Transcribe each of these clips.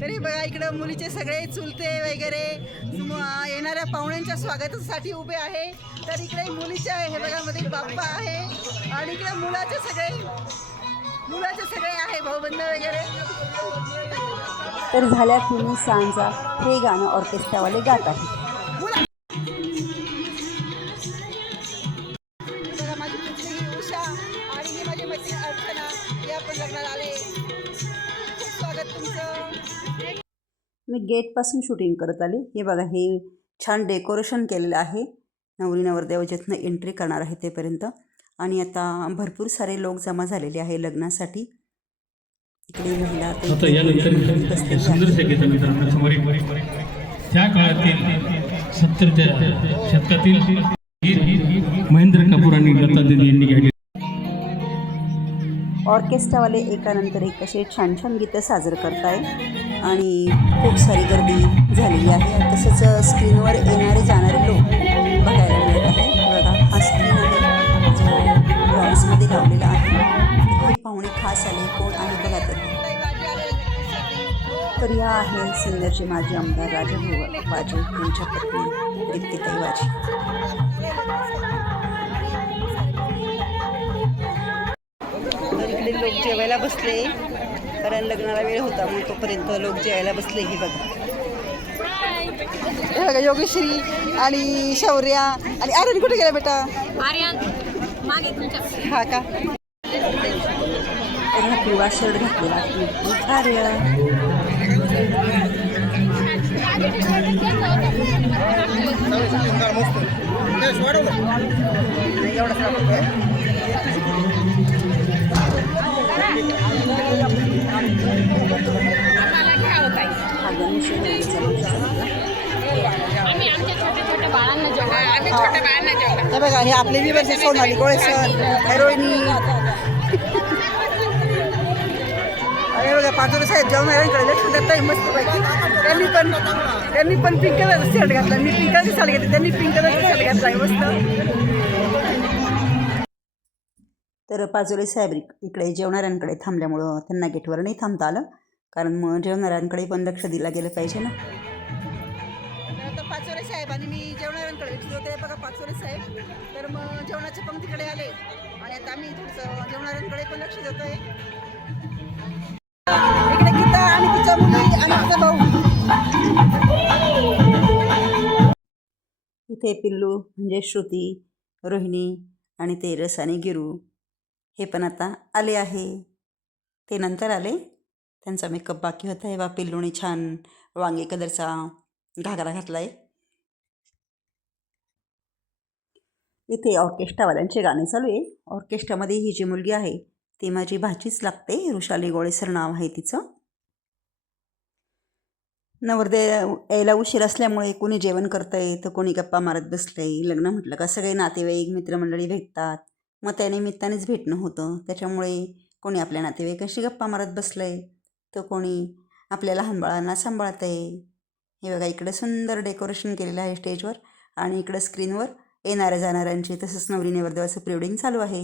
तरी बघा इकडं मुलीचे सगळे चुलते वगैरे येणाऱ्या पाहुण्यांच्या स्वागतासाठी उभे आहे. तर इकडे मुलीचे आहे हे बघा मध्ये बाप्पा आहे. आणि इकडे मुलाचे सगळे मुलाचे सगळे आहे भाऊबंद वगैरे. तर झाल्या तिन्ही सांजा. हे गाणं ऑर्केस्ट्रावाले गात बघा माझी उषा आणि ही माझी मैत्रीण अर्चना या पण लग्नाला आले. मी गेटपासून शूटिंग करत आले. हे बघा हे छान डेकोरेशन केलेलं आहे. नवरी नवरदेव जिथनं एंट्री करणार आहे तेपर्यंत. आणि आता भरपूर सारे लोक जमा झालेले आहे लग्नासाठी. इकडे महिला त्या काळातील सत्तरच्या शतकातील महेंद्र कपूर आणि लता गायले ऑर्केस्ट्रावाले एकानंतर एक असे छान छान गीतं साजर करताय. आणि खूप सारी गर्दी झालेली आहे. तसंच स्क्रीनवर येणारे जाणारे लोक बघायला मिळत आहे बघा हा स्क्रीन आहे. जो ब्रॉन्समध्ये लावलेला आहे. हे पाहुणे खास आले कोण आहे बघा तर. तर या आहे सिन्नरचे माजी आमदार राजाभाऊ वाजे यांच्या पत्नी दीप्तीताई वाजे लोक जेवायला बसले. कारण लग्नाला वेळ होता मग तोपर्यंत लोक जेवायला बसले हे बघा. हे बघा योगेश्वरी आणि शौर्या आणि आर्यन कुठे गेला बेटा? हा का? पिवळा शर्ट घातलेला हे बघा हे आपले विवर्ष सोनाली गोळे सर हेरोईनी अरे बघा पाचोरे साहेब जेवणाऱ्यांकडे लक्ष देत आहे मस्त पैकी. त्यांनी पण त्यांनी पण पिंक कलरचा शर्ट घातला. मी पिंक कलरची साडी घेतली त्यांनी पिंक कलरचा शर्ट घातला आहे मस्त. तर पाचोले साहेब इकडे जेवणाऱ्यांकडे थांबल्यामुळं त्यांना गेटवर नाही थांबता आलं. कारण मग जेवणाऱ्यांकडे पण लक्ष दिलं गेलं पाहिजे ना. होते बघा साहेब तर मग जेवणाच्या पंक्तीकडे आले. आणि आता आम्ही थोडंसं जेवणाऱ्यांकडे पण लक्ष देतोय इकडे गीता आणि तिच्या मुली आणि तिचा भाऊ. इथे पिल्लू म्हणजे श्रुती रोहिणी आणि तेरस आणि गिरू हे पण आता आले आहे. ते नंतर आले. त्यांचा मेकअप बाकी होता. हे बा पिल्लूने छान वांगे कलरचा घागरा घातला आहे इथे ऑर्केस्ट्रावाल्यांचे गाणे चालू आहे. ऑर्केस्ट्रामध्ये ही जी मुलगी आहे ती माझी भाचीच लागते. ऋषाली गोळेसर नाव आहे तिचं. नवरदे यायला उशीर असल्यामुळे कोणी जेवण करतंय तर कोणी गप्पा मारत बसलंय. लग्न म्हटलं का सगळे नातेवाईक मित्रमंडळी भेटतात. मग त्या निमित्तानेच भेटणं होतं. त्याच्यामुळे कोणी आपल्या नातेवाईकाशी गप्पा मारत बसलंय तर कोणी आपल्या लहान बाळांना सांभाळत आहे हे बघा इकडे सुंदर डेकोरेशन केलेलं आहे स्टेजवर आणि इकडं स्क्रीनवर. येणाऱ्या जाणाऱ्यांची तसंच नवरी नवरदेवाचं प्रिवेडिंग चालू आहे.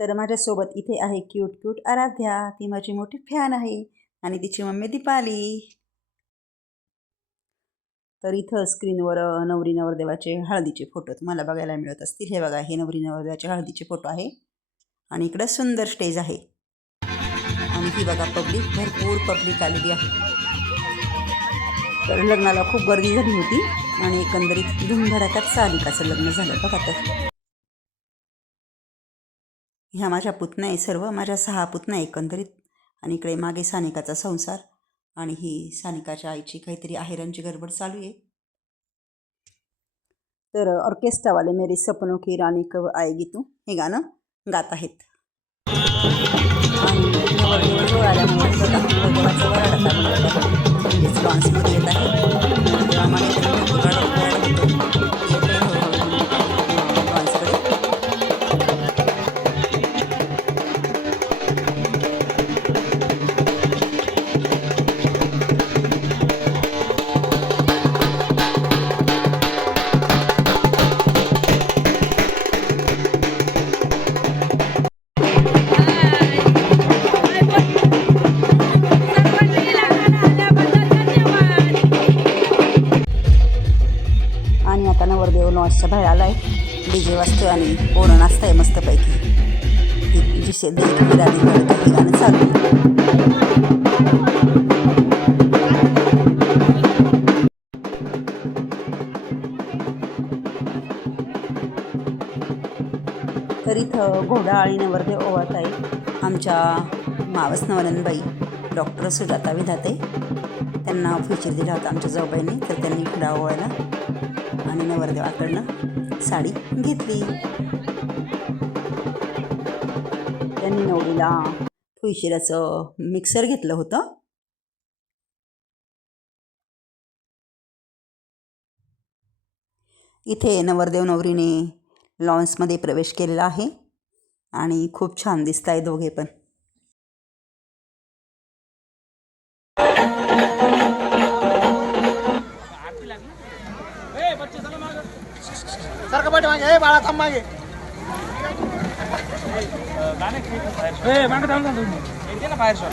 तर माझ्यासोबत इथे आहे क्यूट क्यूट आराध्या. ती माझी मोठी फॅन आहे आणि तिची मम्मी दीपाली. तर इथं स्क्रीनवर नवरी नवरदेवाचे हळदीचे फोटो तुम्हाला बघायला मिळत असतील. हे बघा हे नवरी नवरदेवाचे हळदीचे फोटो आहे. आणि इकडं सुंदर स्टेज आहे. आणि ही बघा पब्लिक भरपूर पब्लिक आलेली आहे. तर लग्नाला खूप गर्दी झाली होती आणि एकंदरीत धुमधडाक्यात सालिकाचं लग्न झालं. बघा तर. ह्या माझ्या पुतण्या आहे सर्व माझ्या सहा पुतण्या एकंदरीत आणि इकडे मागे सानिकाचा संसार आणि ही सानिकाच्या आईची काहीतरी आहेरांची गडबड चालू आहे. तर ऑर्केस्ट्रावाले मेरी सपनो की राणी कव आएगी तू? हे गाणं गात आहेत. आणि येत आहे. मस्त भरायला आहे डीजे डी वाजतोय आणि पोरं नाचताय मस्तपैकी. जिसे जी हे गाणं चालू. तर इथं घोडा आणि नवरदेव ओवाळत आहे आमच्या मावस नवनंदबाई डॉक्टर सुजाता विधाते. त्यांना फीचर दिला होता आमच्या जाऊबाईने तर त्यांनी घोडा ओवाळला. आणि नवरदेवाकडनं साडी घेतली. त्यांनी नवरीला फुईशिराचं मिक्सर घेतलं होतं. इथे नवरदेव नवरीने लॉन्समध्ये प्रवेश केलेला आहे. आणि खूप छान दिसत आहे दोघे पण सारखं पाठी मागे बाळा थांब मागे. ए मागे थांब ना बाहेर शॉट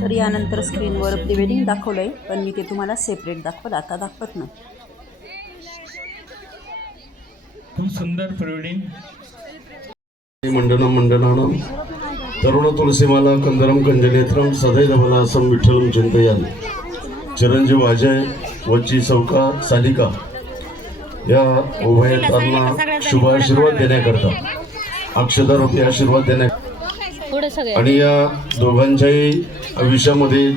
तर यानंतर स्क्रीनवर प्री वेडिंग दाखवलं आहे पण मी ते तुम्हाला सेपरेट दाखवलं आता दाखवत नाही. खूप सुंदर प्रिवेडिंग मंडनं मंडनानं तरुण तुलसीमाला कंदरम कंजनेत्रम सदैवलासम विठ्ठलम चिंतयाल चिरंजीव अजय वच्ची चौका सालिका. या उभयतांना शुभ आशीर्वाद देण्याकरता. अक्षदारूपी आशीर्वाद देण्या आणि या दोघांच्याही आयुष्यामध्ये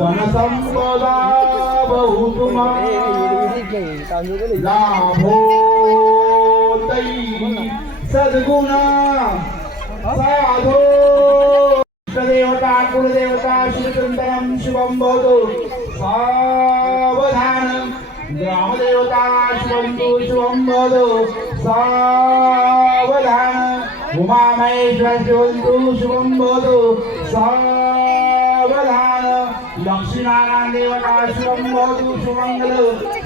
धनसंपदा बहुतुमा लाभो तै सद्गुणा साधो इष्टदेवता कुलदेवता श्रीचंदनं शिवं भवतु सावधान ग्रामदेवता शिवं तु शिवं भवतु सावधान उमामहेश्वर शिवं तु शिवं भवतु सावधान లక్ష్మీనారాయణ దేవతాశ్రం మోదు సుమంగళ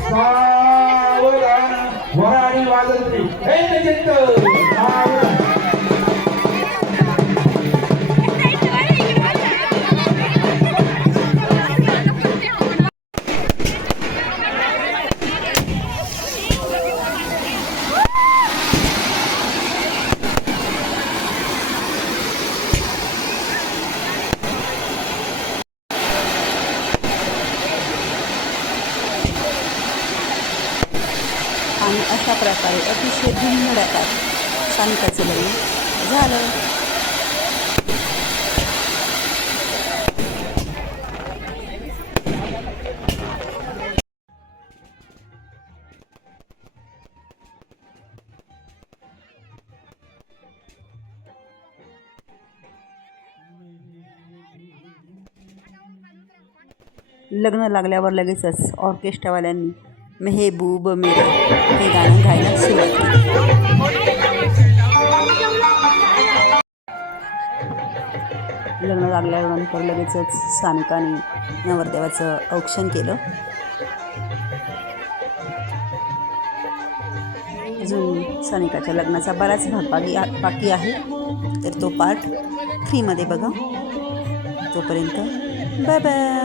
సావల వరాడి వాదతి ఎంత చెట్టు सकाळी प्रकारे अतिशय धुमधडाक्यात शांताचं लग्न झालं. लग्न लागल्यावर लगेचच ऑर्केस्ट्रावाल्यांनी मेहबूब मेरा हे गाणं गायला सुरुवात केली. लग्न लागल्यानंतर लगेचच सानिकाने नवरदेवाचं औक्षण केलं. अजून सानिकाच्या लग्नाचा बराच भाग बाकी बाकी आहे. तर तो पार्ट थ्रीमध्ये बघा. तोपर्यंत बाय बाय